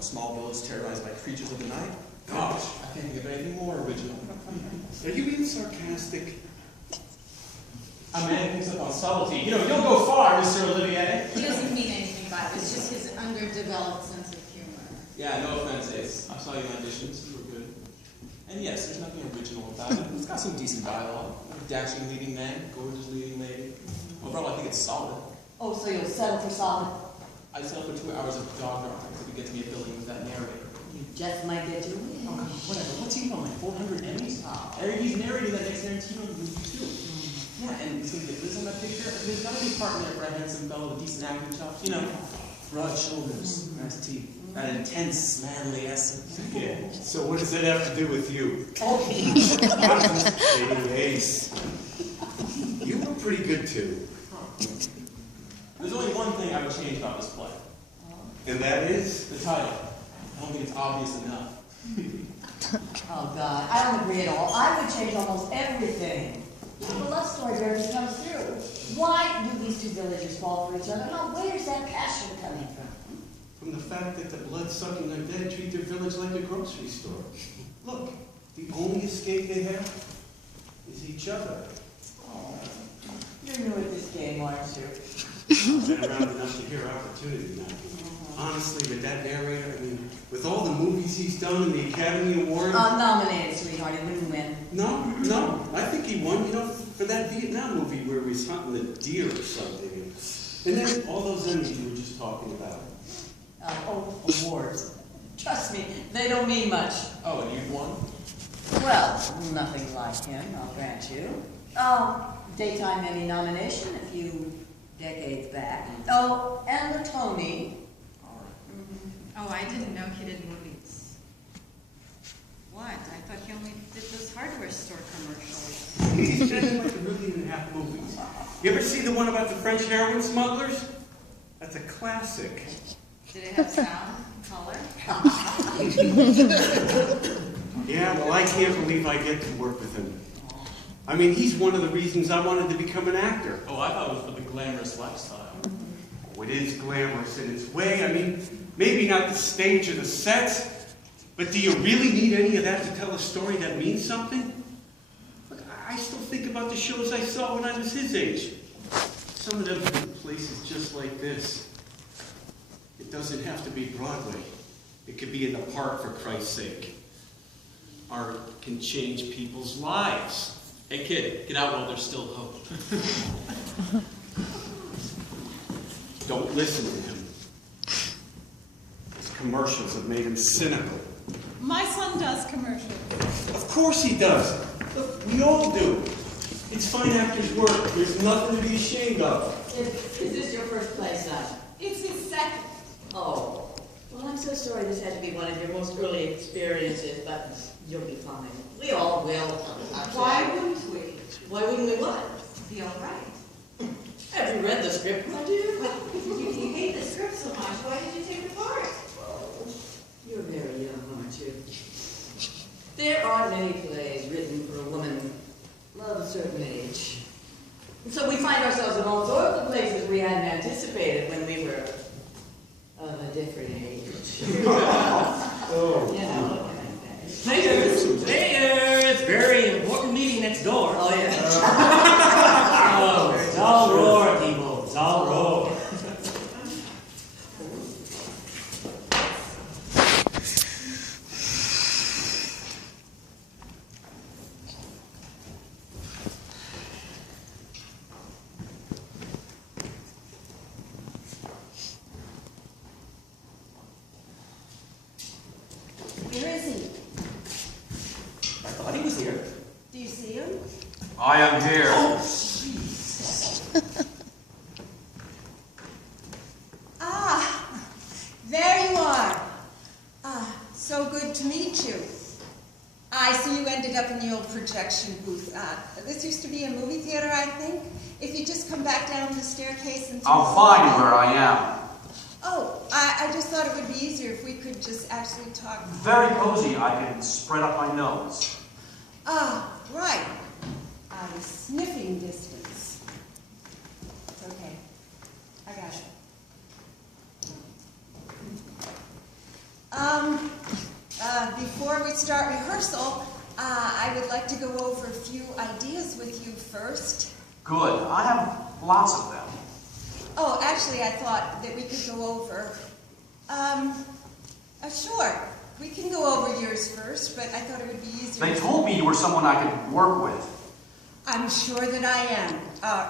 Small village terrorized by creatures of the night. Gosh, I can't think of anything more original. Are you being sarcastic? A man picks up on subtlety. You know, you'll go far, Mr. Olivier. He doesn't mean anything by it. It's just his underdeveloped sense of humor. Yeah, no offense, Ace. I saw you in auditions. You were good. And yes, there's nothing original about it. It's got some decent dialogue. A dashing leading man, gorgeous leading lady. Overall, I think it's solid. Oh, so you'll settle for solid? I'd settle for 2 hours of dog drawing if it gets me a billing with that narrator. You just might get your wish. Oh, God, whatever. What's he won, like 400 Emmys? Oh. He's narrating that next Tarantino movie, too. Yeah, and he's going to get Liz on that picture. There's got to be a part in there for a handsome fellow with decent acting chops. You know, broad shoulders, nice teeth, that intense, manly essence. Yeah. So what does that have to do with you? Okay. Hey, Ace. You were pretty good, too. There's only one thing I would change about this play. And that is? The title. I don't think it's obvious enough. Oh, God. I don't agree at all. I would change almost everything. The love story barely comes through. Why do these two villagers fall for each other? Now, where's that passion coming from? From the fact that the blood-sucking undead treat their village like a grocery store. Look, the only escape they have is each other. Oh, you're new at this game, aren't you? I've been around enough to hear opportunity now. Honestly, with that narrator, I mean, with all the movies he's done and the Academy Award... Nominated, sweetheart. He wouldn't win. No. I think he won, you know, for that Vietnam movie where he was hunting a deer or something. And then all those Emmys you were just talking about. Awards. Trust me, they don't mean much. Oh, and you've won? Well, nothing like him, I'll grant you. Daytime Emmy nomination a few decades back. Oh, and the Tony. Oh, I didn't know he did movies. What? I thought he only did those hardware store commercials. He's been in like $1.5 million movies. You ever see the one about the French heroin smugglers? That's a classic. Did it have sound, color? Yeah, well, I can't believe I get to work with him. I mean, he's one of the reasons I wanted to become an actor. Oh, I thought it was for the glamorous lifestyle. Oh, it is glamorous in its way. I mean, maybe not the stage or the sets, but do you really need any of that to tell a story that means something? Look, I still think about the shows I saw when I was his age. Some of them took places just like this. It doesn't have to be Broadway. It could be in the park, for Christ's sake. Art can change people's lives. Hey, kid, get out while there's still hope. Don't listen to him. His commercials have made him cynical. My son does commercials. Of course he does. Look, we all do. It's fine actors' work. There's nothing to be ashamed of. Is this your first play, son? It's his second. Oh. Well, I'm so sorry this had to be one of your most early experiences, but you'll be fine. We all will. Why wouldn't we? Why wouldn't we what? Be all right. Have you read the script, my dear? If you hate the script so much, why did you take the part? You're very young, aren't you? There aren't many plays written for a woman of a certain age. And so we find ourselves in all sorts of places we hadn't anticipated when we were of a different age. Oh. You know. Hey, it's a very important meeting next door. Oh, yeah. Oh, it's all roar, people. It's all roar. Where is he? I thought he was here. Do you see him? I am here. Oh, Jesus. Ah, there you are. So good to meet you. I see you ended up in the old projection booth. This used to be a movie theater, I think. If you just come back down the staircase and... I'll find you where I am. Oh, I just thought it would be easier if we could just actually talk. Very cozy. I can spread up my nose. Ah, right. I was sniffing distance. It's okay. I got you. Before we start rehearsal, I would like to go over a few ideas with you first. Good. I have lots of them. Oh, actually, I thought that we could go over, sure, we can go over yours first, but I thought it would be easier. They told me you were someone I could work with. I'm sure that I am,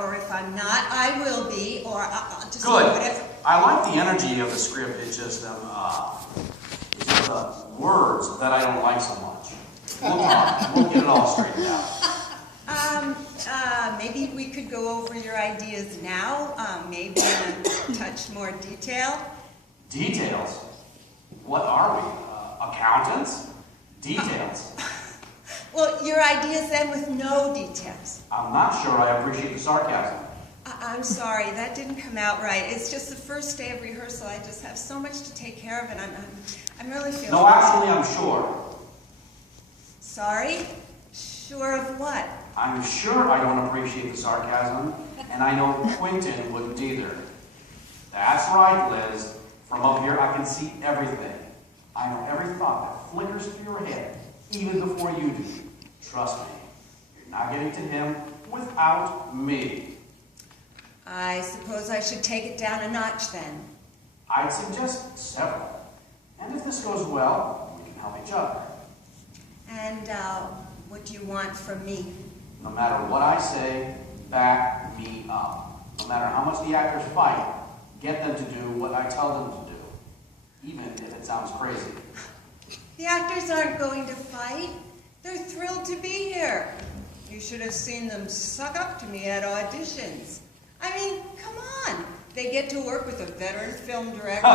or if I'm not, I will be, or I'll just do Good. whatever. I like the energy of the script. It's just the words that I don't like so much. We'll get it all straightened out. Maybe we could go over your ideas now, maybe in a touch more detail. Details? What are we? Accountants? Details. Well, your ideas then with no details. I'm not sure I appreciate the sarcasm. I'm sorry, that didn't come out right. It's just the first day of rehearsal. I just have so much to take care of, and I'm really feeling... No, actually, I'm sure. Sorry? Sure of what? I'm sure I don't appreciate the sarcasm, and I know Quentin wouldn't either. That's right, Liz. From up here, I can see everything. I know every thought that flickers through your head, even before you do. Trust me, you're not getting to him without me. I suppose I should take it down a notch then. I'd suggest several. And if this goes well, we can help each other. And what do you want from me? No matter what I say, back me up. No matter how much the actors fight, get them to do what I tell them to do, even if it sounds crazy. The actors aren't going to fight. They're thrilled to be here. You should have seen them suck up to me at auditions. I mean, come on. They get to work with a veteran film director.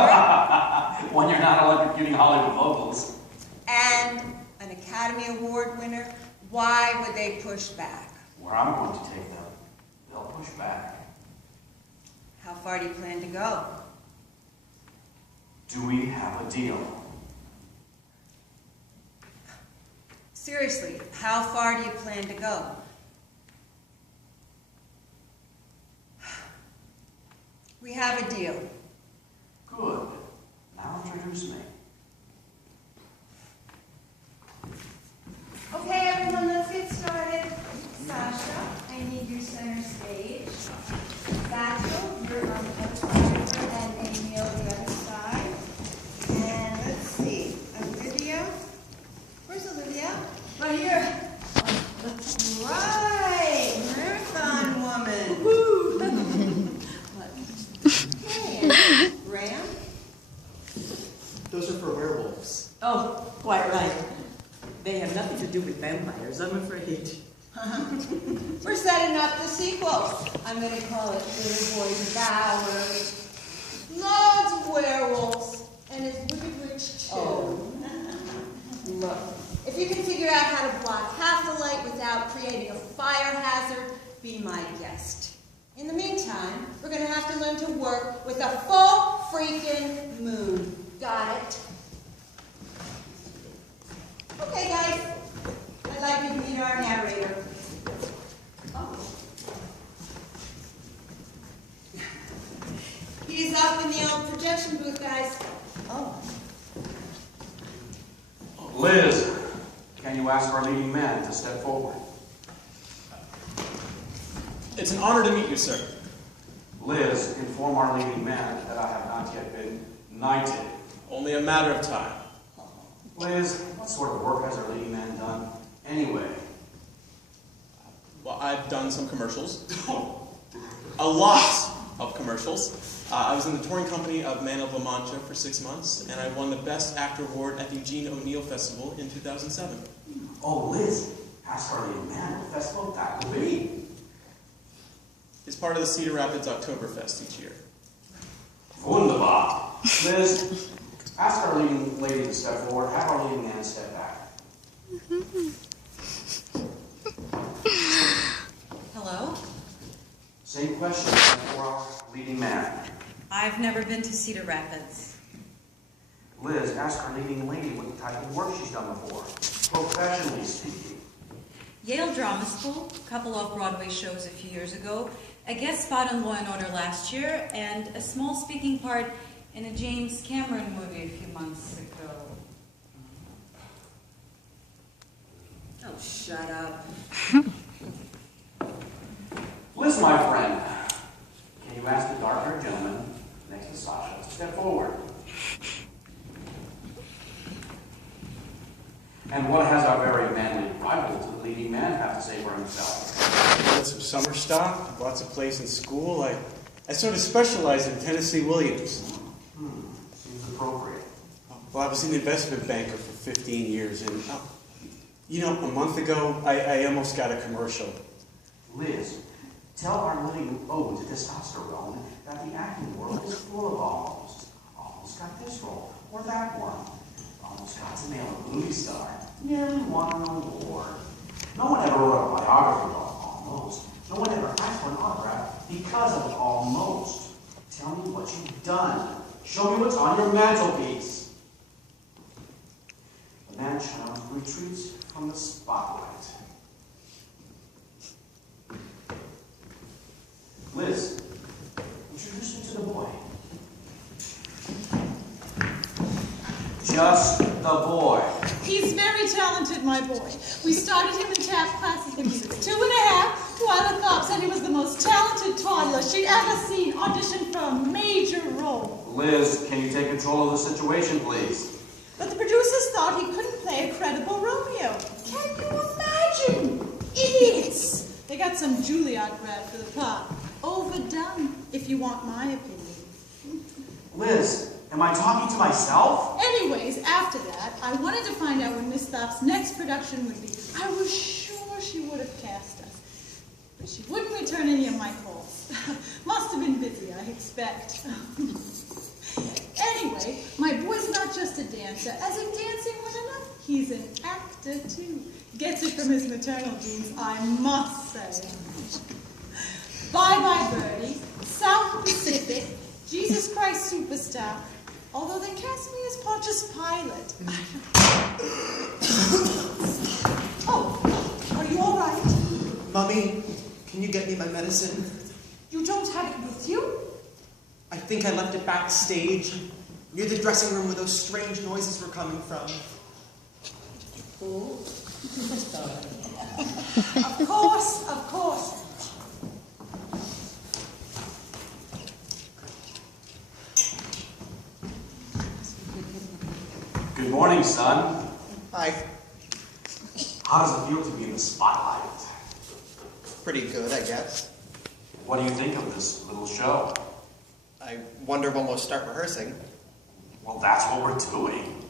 When you're not electrocuting Hollywood locals. And an Academy Award winner. Why would they push back? Where I'm going to take them, they'll push back. How far do you plan to go? Do we have a deal? Seriously, how far do you plan to go? We have a deal. Good. Now introduce me. Okay, everyone, let's get started. Sasha, I need your center stage. Satchel, you're on the other side, and Emil the other side. And let's see, Olivia. Where's Olivia? Right here. Right, marathon woman. Okay, and Graham. Those are for werewolves. Oh, quite right. They have nothing to do with vampires, I'm afraid. We're setting up the sequel. I'm going to call it Little Boy Devours. Loads of werewolves. And it's Wicked Witch too. Oh. Look, if you can figure out how to block half the light without creating a fire hazard, be my guest. In the meantime, we're going to have to learn to work with a full freaking moon. Got it? Okay, guys. I'd like you to meet our narrator. Oh. He's up in the old projection booth, guys. Oh. Liz, can you ask our leading man to step forward? It's an honor to meet you, sir. Liz, inform our leading man that I have not yet been knighted. Only a matter of time. Liz, what sort of work has our leading man done anyway? Well, I've done some commercials. A lot of commercials. I was in the touring company of Man of La Mancha for 6 months, and I won the Best Actor Award at the Eugene O'Neill Festival in 2007. Oh, Liz, ask our leading man what festival that will be. It's part of the Cedar Rapids Oktoberfest each year. Wunderbar. Liz, ask our leading lady to step forward. Have our leading man step back. Hello? Same question for our leading man. I've never been to Cedar Rapids. Liz, ask our leading lady what type of work she's done before, professionally speaking. Yale Drama School, a couple off-Broadway shows a few years ago, a guest spot on Law & Order last year, and a small speaking part in a James Cameron movie a few months ago. Oh, shut up. Liz, my friend, can you ask the dark-haired gentleman next to Sasha to step forward? And what has our very manly rival to the leading man have to say for himself? I got some summer stock, bought some place in school. I sort of specialize in Tennessee Williams. Seems appropriate. Well, I was an investment banker for 15 years, and a month ago, I almost got a commercial. Liz, tell our living ode to testosterone that the acting world is full of almost. Almost got this role, or that one. Almost got to nail a movie star. Nearly won an award. No one ever wrote a biography about almost. No one ever asked for an autograph because of almost. Tell me what you've done. Show me what's on your mantelpiece. The man child retreats from the spotlight. Liz, introduce me to the boy. Just the boy. He's very talented, my boy. We started him in tap classes when he was 2.5. Twyla Thorpe said he was the most talented toddler she'd ever seen audition for a major role. Liz, can you take control of the situation, please? But the producers thought he couldn't play a credible Romeo. Can you imagine? Idiots! They got some Juilliard grad for the part. Overdone, if you want my opinion. Liz, am I talking to myself? Anyways, after that, I wanted to find out when Miss Thorpe's next production would be. I was sure she would have cast us, but she wouldn't return any of my calls. Must have been busy, I expect. Anyway, my boy's not just a dancer. As if dancing wasn't enough, he's an actor too. Gets it from his maternal genes, I must say. Bye-bye Birdie, South Pacific, Jesus Christ Superstar, although they cast me as Pontius Pilate. Oh, are you all right? Mummy, can you get me my medicine? You don't have it with you? I think I left it backstage, near the dressing room where those strange noises were coming from. Of course, of course. Good morning, son. Hi. How does it feel to be in the spotlight? Pretty good, I guess. What do you think of this little show? I wonder when we'll start rehearsing. Well, that's what we're doing.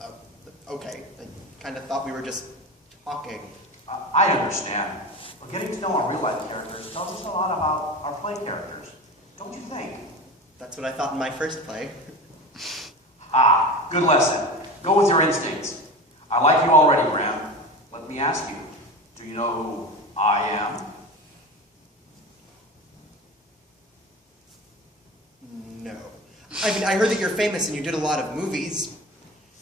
Oh, okay. I kind of thought we were just talking. I understand. But getting to know our real-life characters tells us a lot about our play characters. Don't you think? That's what I thought in my first play. Ah, good lesson. Go with your instincts. I like you already, Graham. Let me ask you, do you know who I am? No. I mean, I heard that you're famous and you did a lot of movies,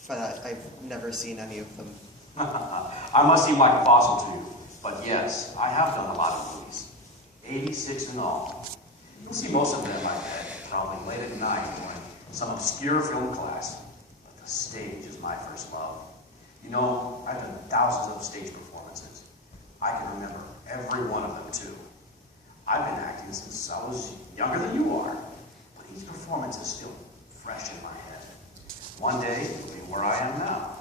but I've never seen any of them. I must seem like a fossil to you, but yes, I have done a lot of movies. 86 in all. You'll see most of them in my bed, probably late at night or in some obscure film class. But the stage is my first love. You know, I've done thousands of stage performances. I can remember every one of them, too. I've been acting since I was younger than you are, but each performance is still fresh in my head. One day, it'll be where I am now.